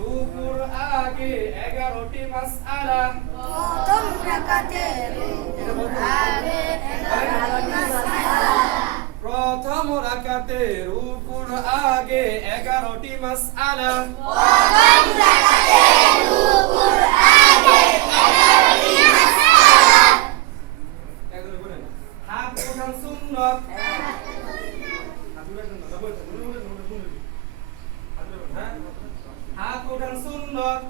রুকুর আগে 11টি মাসআলা প্রথম রাকাতে রুকুর আগে 11টি মাসআলা প্রথম রাকাতে রুকুর আগে 11টি মাসআলা প্রথম রাকাতে রুকুর আগে 11টি মাসআলা একজন বলেন হাত ওঠান সুন্নাত হাত ওঠান সুন্নাত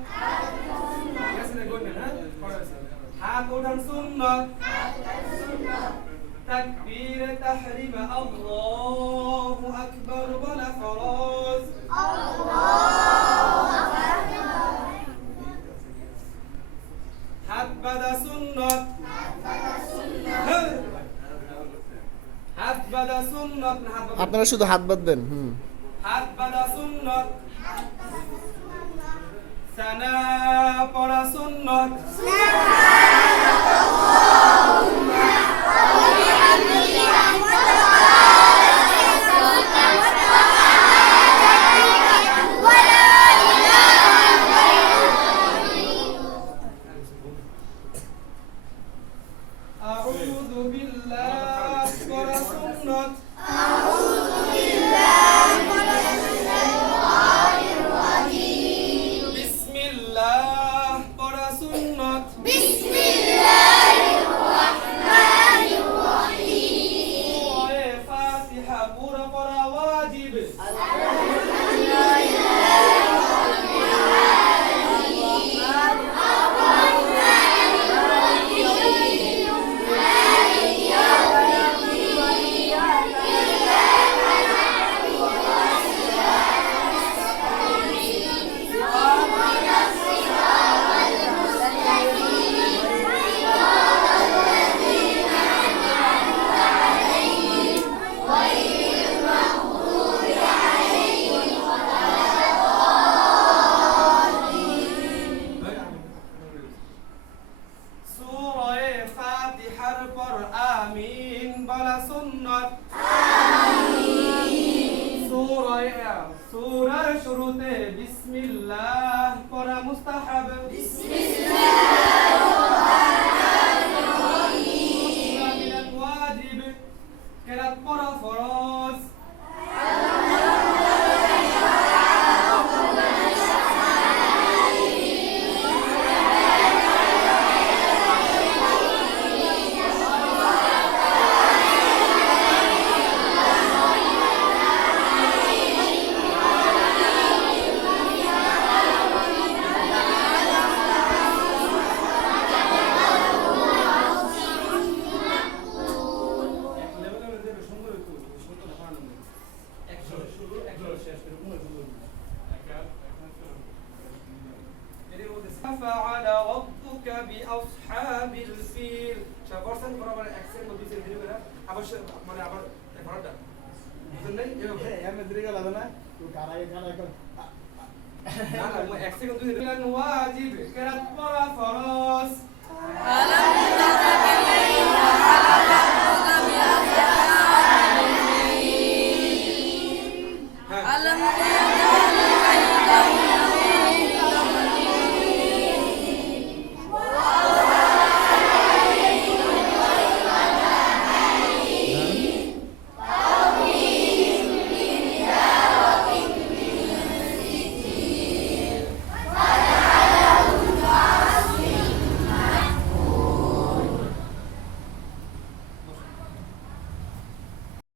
হাত ওঠান সুন্নাত তাকবীর তাহরিম আল্লাহু আকবার বলা ফরজ হাত বাঁধা সুন্নাত হাত বাঁধা সুন্নাত না হাত বাঁধা আপনারা শুধু হাত বাঁধবেন। হাত বাঁধা সুন্নাত সানা পড়া সুন্নাত আউযু বিল্লাহ পড়া সুন্নাত বিসমিল্লাহ পড়া সুন্নাত বিসমিল্লাহির রহমানির রহিম সূরা ফাতিহা পুরা পড়া ওয়াজিব সূরা ফাতিহার পর আমিন বলা সুন্নাত সূরার শুরুতে বিসমিল্লাহ পড়া মুস্তাহাব মিনাল ওয়াজিব কেরাত পড়া ফরজ فعل ربك بأصحاب الفيل شافرسن বরাবর অ্যাকসেন্ট মধ্যে দিতে দিবে না অবশ্য মানে আবার এফরাটা বুঝেন নাই এমন দিকে গেল না তো কারাই কারাই না না অ্যাকসেন্ট দিতে দিবেন ওয়াজিব কেরাত পড়া ফরজ